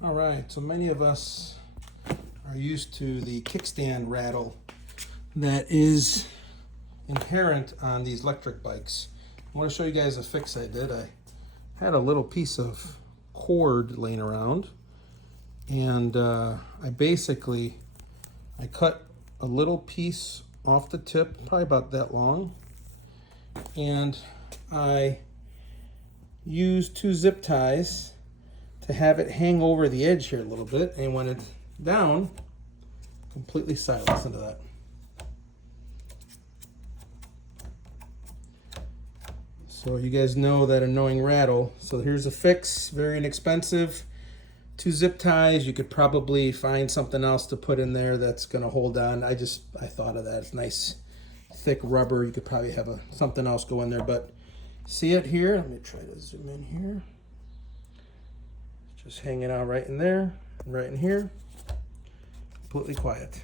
All right, so many of us are used to the kickstand rattle that is inherent on these electric bikes. I want to show you guys a fix I did. I had a little piece of cord laying around, and I cut a little piece off the tip, probably about that long, and I used 2 zip ties to have it hang over the edge here a little bit, and when it's down, completely silent. Listen to that. So you guys know that annoying rattle. So here's a fix, very inexpensive. 2 zip ties. You could probably find something else to put in there that's gonna hold on. I thought of that. It's nice thick rubber. You could probably have something else go in there, but see it here? Let me try to zoom in here. Just hanging out right in there, right in here. Completely quiet.